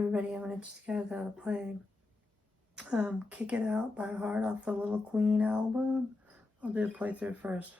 everybody, I'm going to teach you guys how to play Kick It Out by Heart off the Little Queen album. I'll do a playthrough first.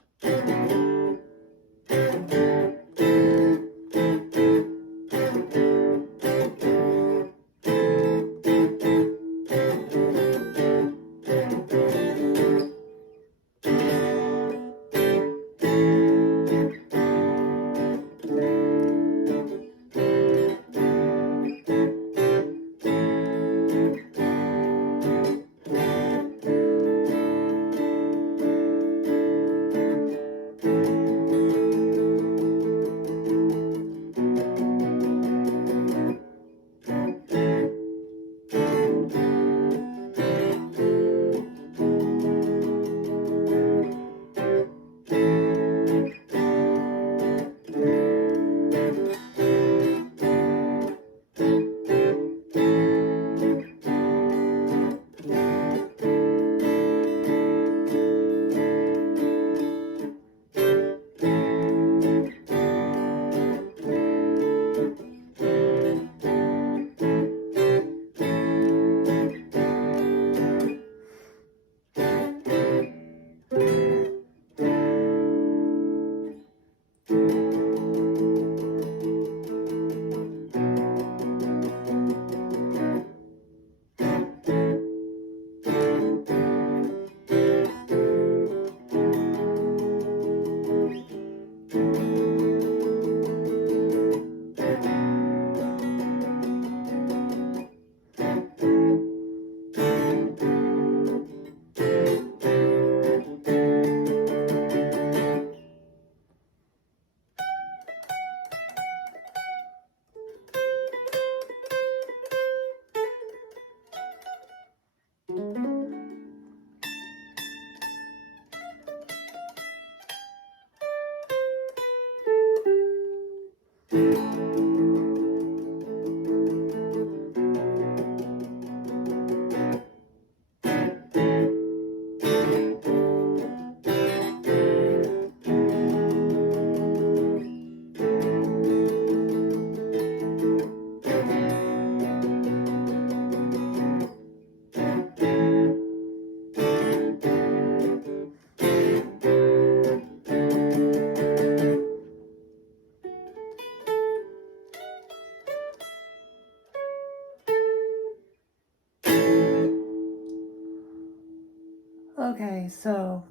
Okay, so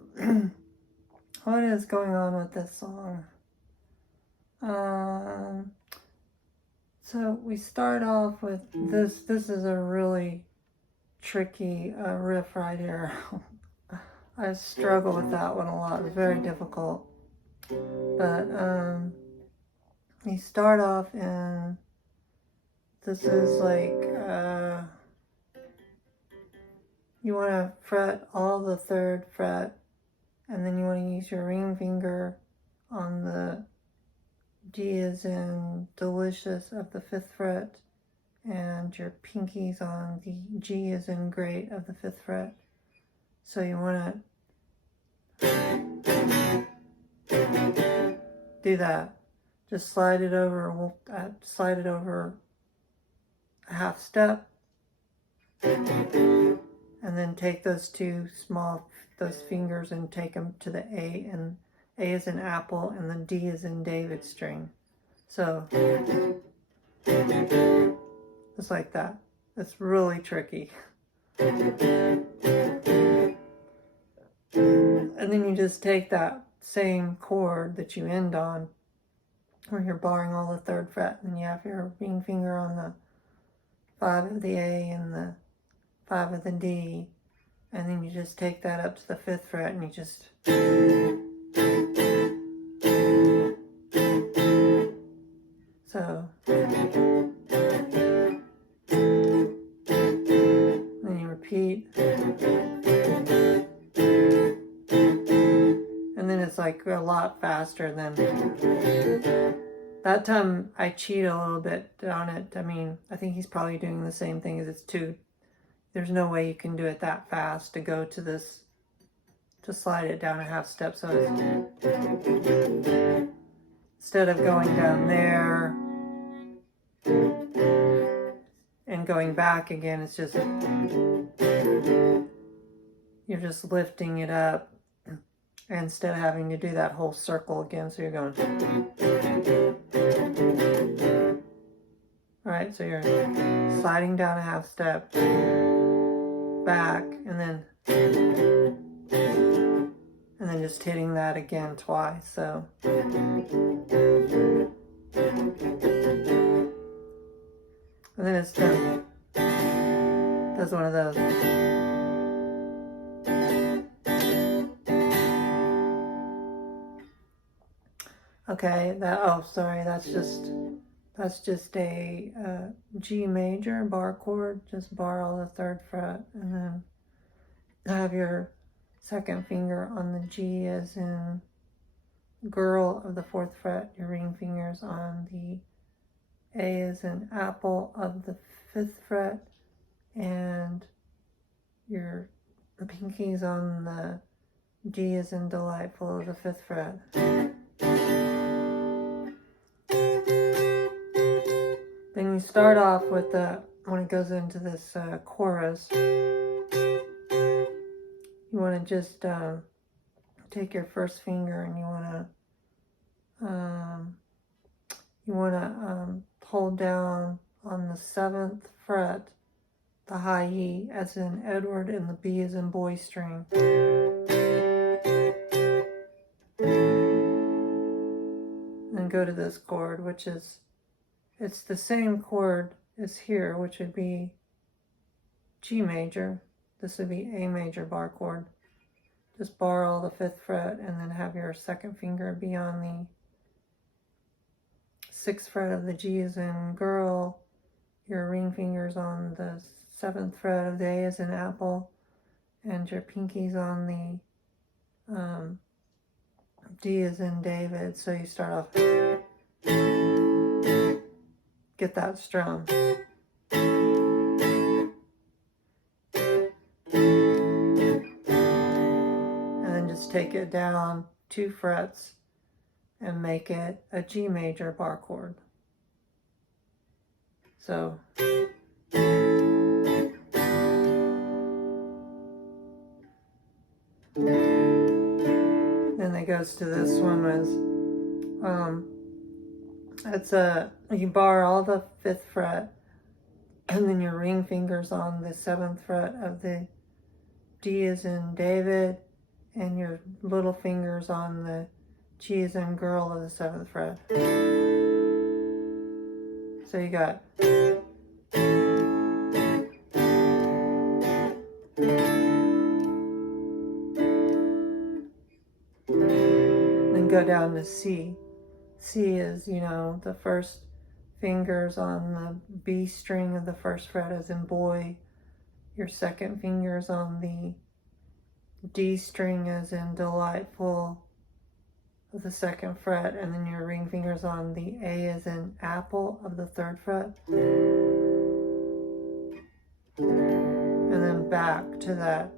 what is going on with this song? So we start off with this. This is a really tricky riff right here. I struggle with that one a lot. It's very difficult. But you start off in, this is like, you want to fret all the 3rd fret, and then you want to use your ring finger on the D as in delicious of the 5th fret, and your pinkies on the G as in great of the 5th fret. So you want to do that. Just slide it over, slide it over a half step, and then take those those fingers and take them to the A, and A is in apple, and then D is in David string. So, just like that. It's really tricky. And then you just take that same chord that you end on, where you're barring all the 3rd fret, and you have your ring finger on the 5 of the A and the 5 of the D, and then you just take that up to the 5th fret, and you just so then you repeat, and then it's like a lot faster than that time. I cheat a little bit on it. I mean, I think he's probably doing the same thing, as it's there's no way you can do it that fast to go to this, to slide it down a half step. So instead of going down there, going back again, it's just, you're just lifting it up instead of having to do that whole circle again. So you're going, all right, so you're sliding down a half step, back, and then just hitting that again twice. So and then it's done. Does one of those. Okay, that's just a G major bar chord. Just bar all the 3rd fret, and then have your 2nd finger on the G as in girl of the 4th fret, your ring fingers on the A as in apple of the 5th fret, and your pinkies on the D as in delightful of the 5th fret. Then you start off with when it goes into this chorus, you want to just take your 1st finger and you want to hold down on the 7th fret the high E as in Edward and the B as in boy string. Then go to this chord, which is, it's the same chord as here, which would be G major. This would be A major bar chord. Just bar all the 5th fret and then have your 2nd finger be on the 6th fret of the G as in girl, your ring fingers on the 7th fret of the A as in apple, and your pinkies on the D as in David. So you start off, get that strum. Take it down 2 frets and make it a G major bar chord. So then it goes to this one as you bar all the 5th fret and then your ring fingers on the 7th fret of the D as in David, and your little fingers on the G as in girl of the 7th fret. So you got then go down to C. C is, the 1st fingers on the B string of the 1st fret as in boy, your 2nd fingers on the D string as in delightful of the 2nd fret, and then your ring fingers on the A as in apple of the 3rd fret. And then back to that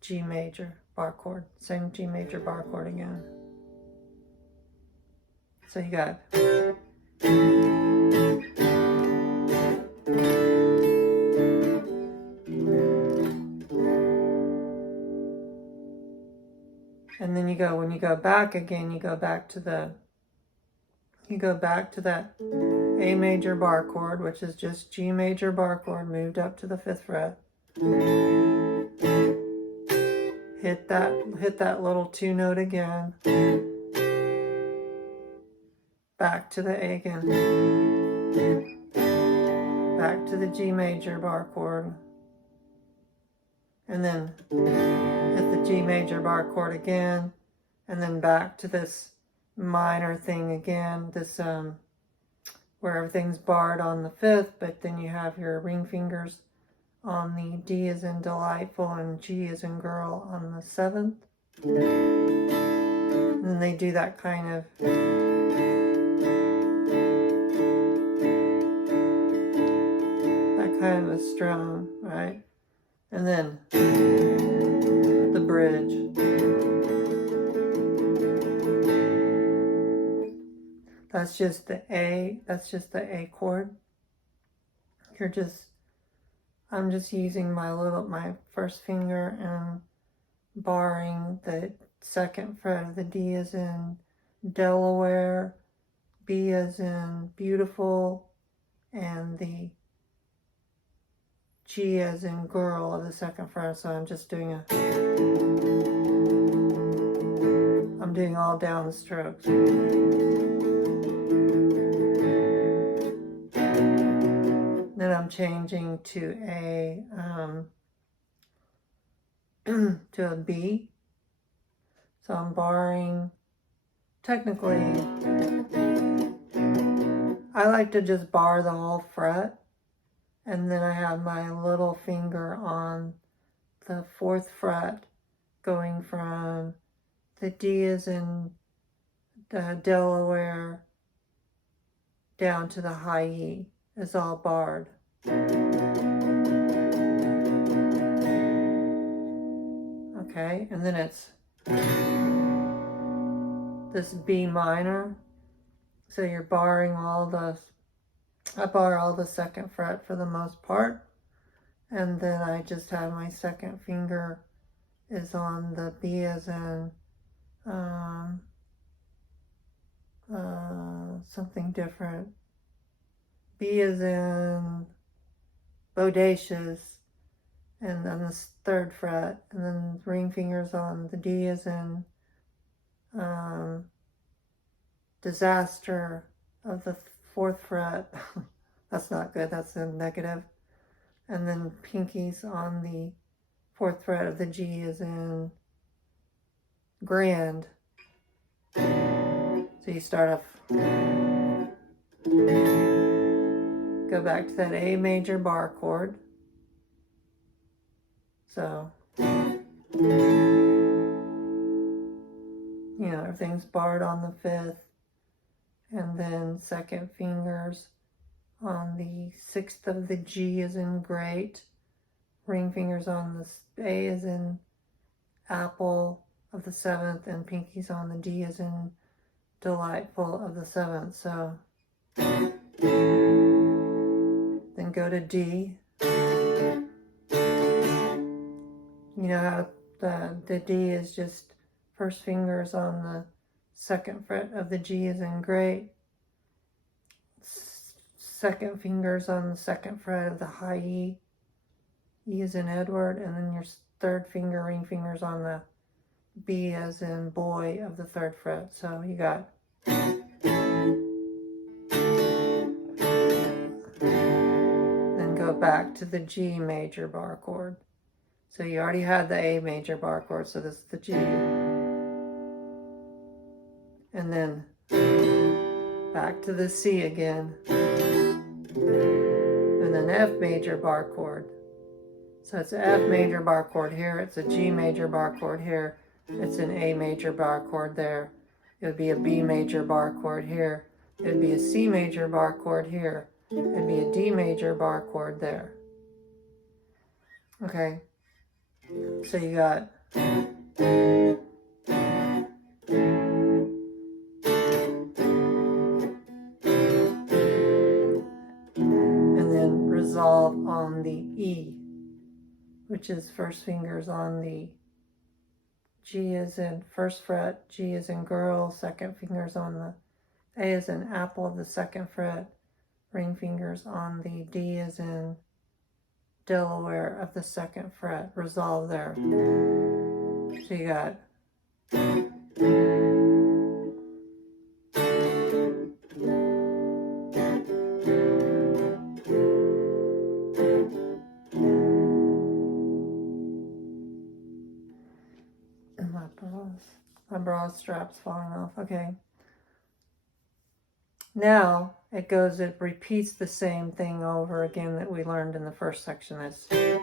G major bar chord, same G major bar chord again. So you got and then when you go back again, you go back to that A major bar chord, which is just G major bar chord moved up to the 5th fret. Hit that little 2 note again. Back to the A again. Back to the G major bar chord. And then hit the G major bar chord again, and then back to this minor thing again, this where everything's barred on the 5th, but then you have your ring fingers on the D as in delightful and G as in girl on the 7th. And then they do that kind of a strum, right? And then the bridge. That's just the A. That's just the A chord. I'm just using my first finger and barring the second fret of the D as in Delaware, B as in beautiful, and the G as in girl of the second fret. So I'm just doing I'm doing all down the strokes. Then I'm changing to a to a B. So I'm barring. Technically, I like to just bar the whole fret, and then I have my little finger on the 4th fret going from the D as in Delaware down to the high E is all barred. Okay, and then it's this B minor. So you're barring all the, I bar all the 2nd fret for the most part. And then I just have my 2nd finger is on the B as in something different. B as in bodacious, and then the 3rd fret, and then ring fingers on the D as in disaster of the 4th fret. That's not good, that's a negative. And then pinkies on the 4th fret of the G as in grand. So you start off, go back to that A major bar chord. So, you know, everything's barred on the 5th, and then 2nd fingers on the 6th of the G as in great, ring fingers on the A as in apple of the 7th, and pinkies on the D as in delightful of the 7th. So then go to D. You know how the D is just first fingers on the 2nd fret of the G as in great, 2nd fingers on the 2nd fret of the high E, E as in Edward, and then your 3rd finger, ring fingers on the B as in boy of the 3rd fret. So you got then go back to the G major bar chord. So you already had the A major bar chord, so this is the G. And then back to the C again. And then F major bar chord. So it's an F major bar chord here, it's a G major bar chord here, it's an A major bar chord there. It would be a B major bar chord here. It would be a C major bar chord here. It would be a D major bar chord there. Okay. So you got and then resolve on the E, which is first fingers on the G as in 1st fret, G as in girl, 2nd fingers on the A as in apple of the 2nd fret, ring fingers on the D as in Delaware of the 2nd fret, resolve there. So you got my bra strap's falling off. Okay. Now it repeats the same thing over again that we learned in the first section. That's you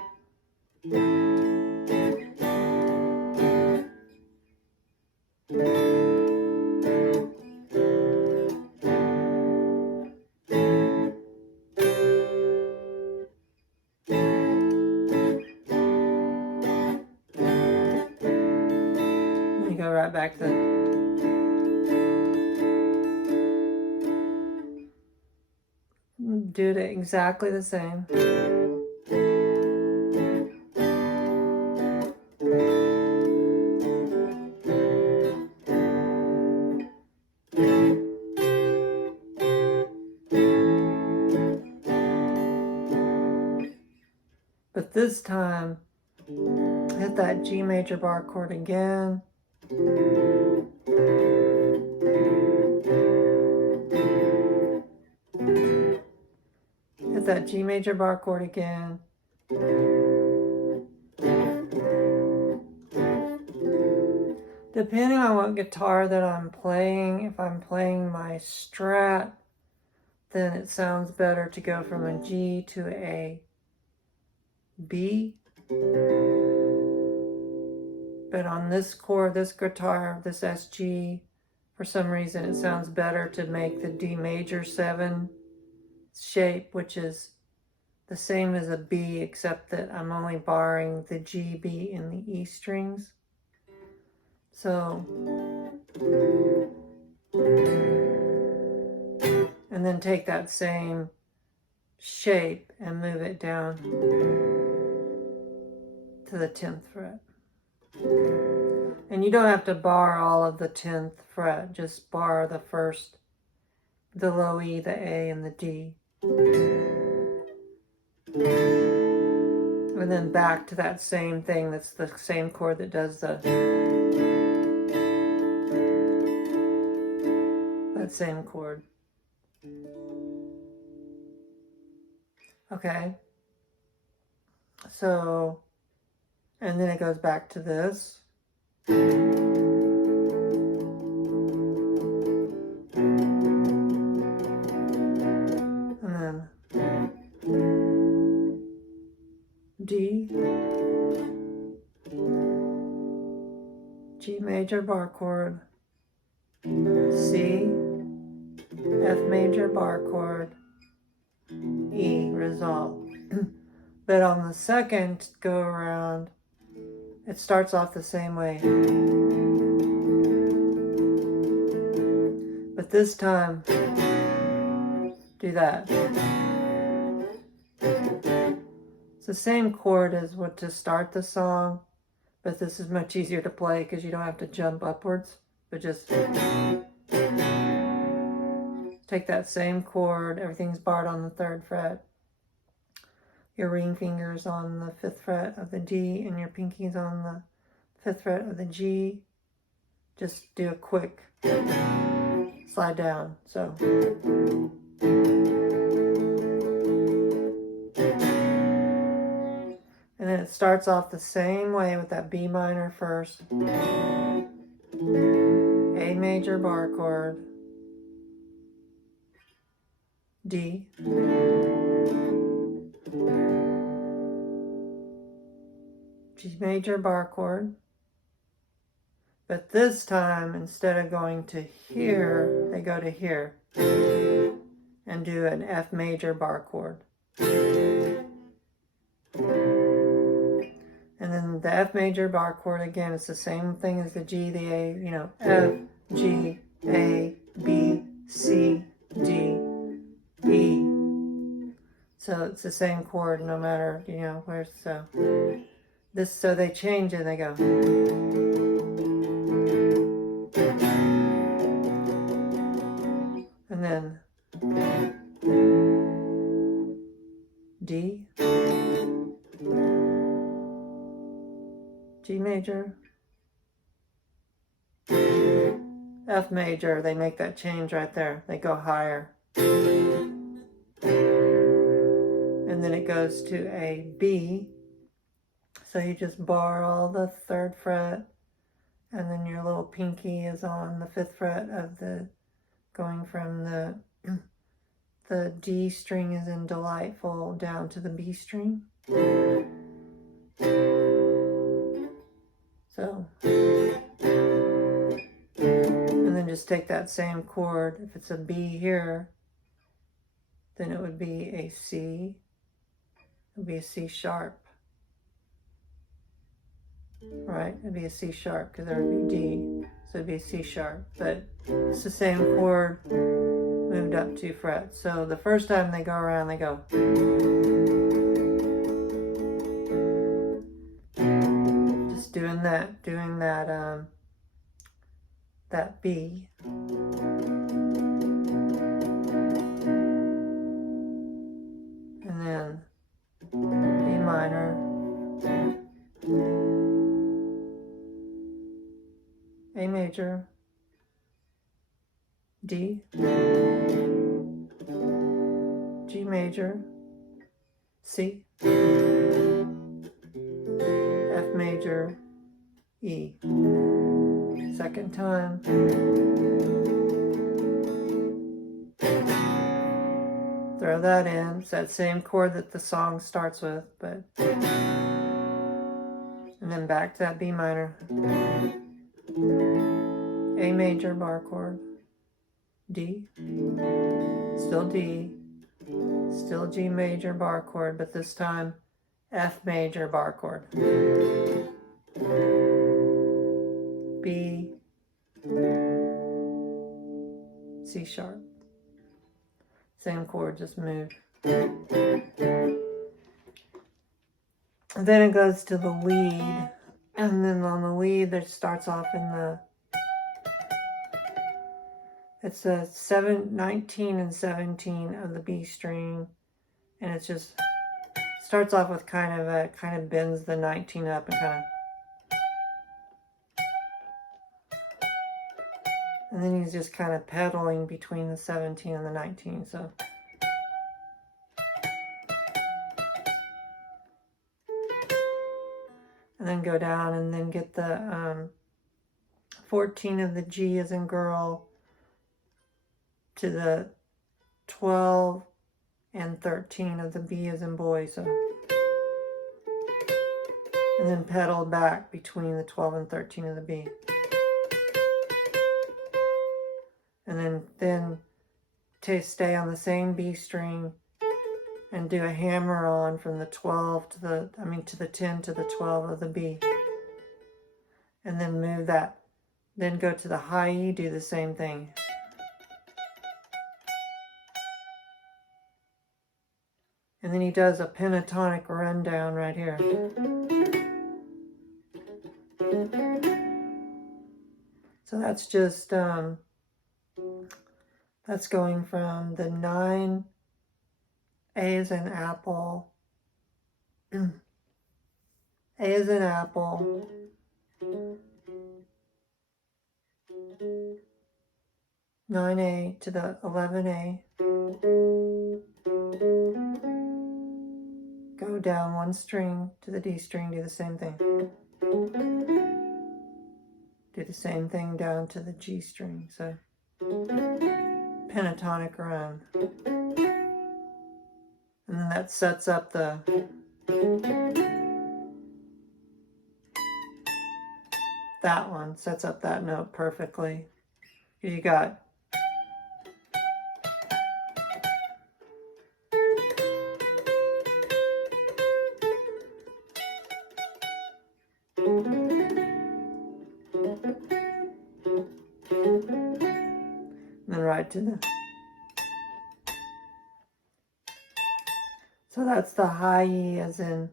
go right back to do it exactly the same. But this time, hit that G major bar chord again. Hit that G major bar chord again. Depending on what guitar that I'm playing, if I'm playing my Strat, then it sounds better to go from a G to a B. But on this chord, this guitar, this SG, for some reason it sounds better to make the D major 7 shape, which is the same as a B, except that I'm only barring the G, B, and the E strings. So, and then take that same shape and move it down to the 10th fret. And you don't have to bar all of the 10th fret, just bar the first, the low E, the A, and the D. And then back to that same thing, that's the same chord that does that same chord. Okay. So, and then it goes back to this. And then D, G major bar chord, C, F major bar chord, E, resolve. But on the second go around, it starts off the same way. But this time, do that. It's the same chord as what to start the song, but this is much easier to play because you don't have to jump upwards, but just take that same chord. Everything's barred on the 3rd fret. Your ring finger's on the 5th fret of the D, and your pinky's on the 5th fret of the G. Just do a quick slide down. So. And then it starts off the same way with that B minor first. A major bar chord. D. G major bar chord. But this time, instead of going to here, they go to here and do an F major bar chord. And then the F major bar chord, again, it's the same thing as the G, the A, you know, F, G, A, B, C, D, E. So it's the same chord no matter, you know, where's, so this, so they change it, they go. And then D, G major, F major, they make that change right there. They go higher. And then it goes to a B. So you just bar all the 3rd fret, and then your little pinky is on the 5th fret of the, going from the D string is in delightful down to the B string. So, and then just take that same chord. If it's a B here, then it would be a C. It would be a C sharp. Right? It'd be a C sharp because there would be D. So it'd be a C sharp. But it's the same chord. moved up 2 frets. So the first time they go around, they go. Just doing that that B. And then B minor, A major, D, G major, C, F major, E. Second time. Throw that in. It's that same chord that the song starts with, but and then back to that B minor. A major bar chord. D. Still D. Still G major bar chord, but this time F major bar chord. B. C sharp. Same chord, just moved. And then it goes to the lead. And then on the lead, there starts off in the, it's a 19 and 17 of the B string. And it just starts off with kind of bends the 19 up and and then he's just kind of pedaling between the 17 and the 19, so. And then go down and then get the 14 of the G as in girl to the 12 and 13 of the B as in boy, so. And then pedal back between the 12 and 13 of the B. And then stay on the same B string and do a hammer on from the 12 to the 10 to the 12 of the B. And then move that. Then go to the high E, do the same thing. And then he does a pentatonic rundown right here. So that's just, that's going from the 9, A as in apple, A as in apple, nine A to the 11A, go down 1 string to the D string, do the same thing. Do the same thing down to the G string, so pentatonic run. And then that sets up the that one, sets up that note perfectly. You got and then right to the, so that's the high E as in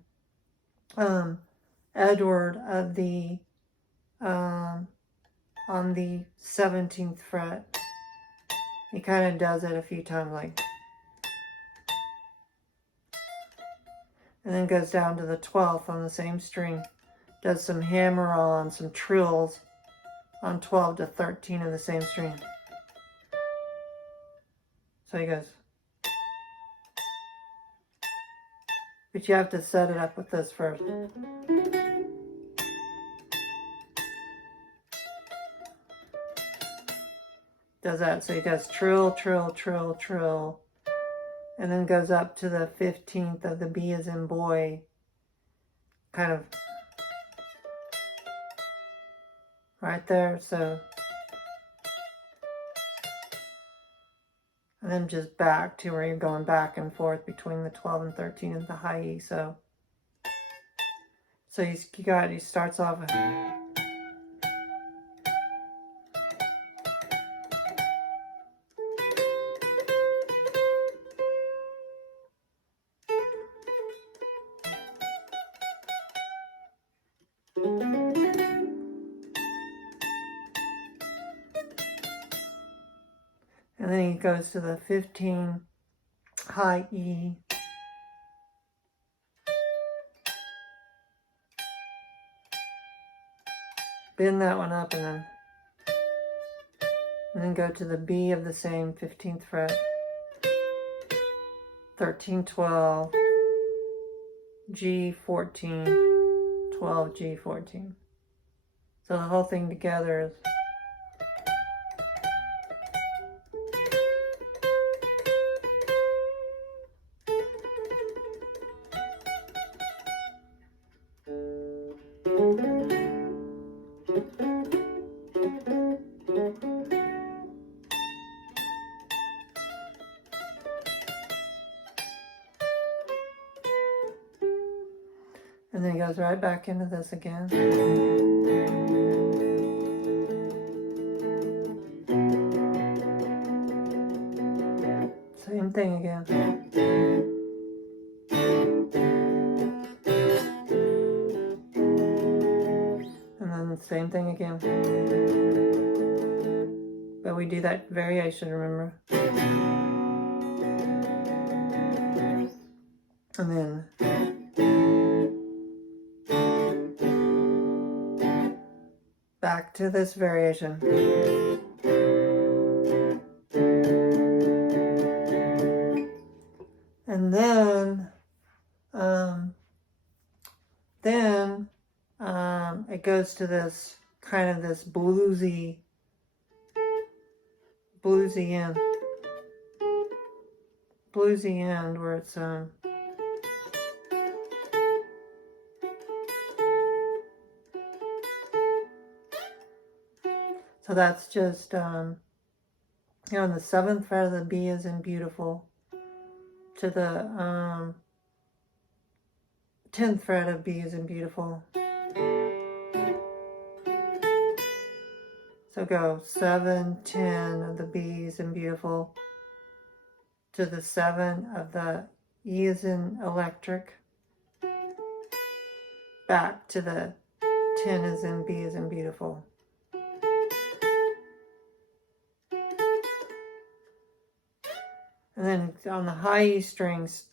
Edward of the on the 17th fret. He kind of does it a few times, like, and then goes down to the 12th on the same string, does some hammer on, some trills on 12 to 13 of the same string. So he goes, but you have to set it up with this first. Does that, so he does trill, trill, trill, trill, and then goes up to the 15th of the B as in boy, kind of right there, so, and then just back to where you're going back and forth between the 12 and 13 and the high E, so he starts off with, then he goes to the 15 high E. Bend that one up and then go to the B of the same 15th fret. 13, 12, G, 14, 12, G, 14. So the whole thing together is and then he goes right back into this again. Same thing again. And then same thing again. But we do that variation, remember? And then back to this variation. And then it goes to this kind of this bluesy end where it's so that's just you know, on the 7th fret of the B is in beautiful, to the 10th fret of B is in beautiful. So go 7, 10 of the B is in beautiful, to the 7 of the E is in electric, back to the 10 is in B is in beautiful. And then on the high E strings,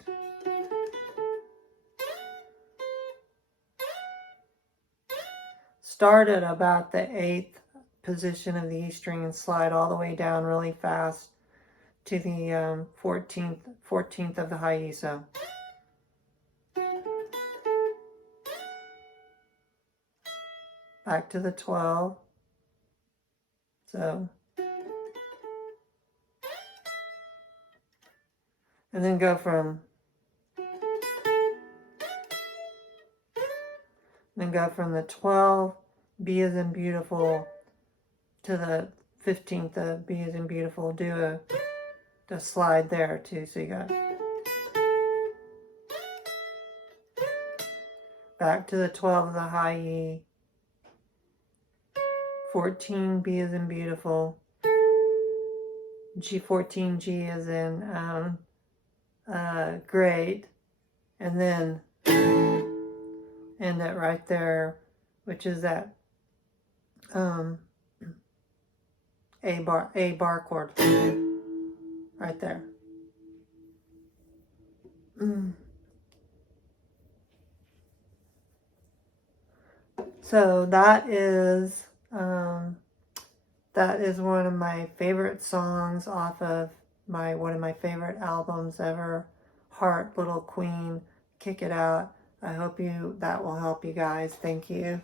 start at about the 8th position of the E string and slide all the way down really fast to the 14th of the high E. So back to the 12. So and then go from the 12, B is in beautiful, to the 15th of B is in beautiful. Do a slide there too. So you got back to the 12 of the high E, 14 B is in beautiful, G, 14 G is in great, and then end it right there, which is that A bar chord right there. So that is one of my favorite songs off of one of my favorite albums ever, Heart, Little Queen, Kick It Out. I hope that will help you guys. Thank you.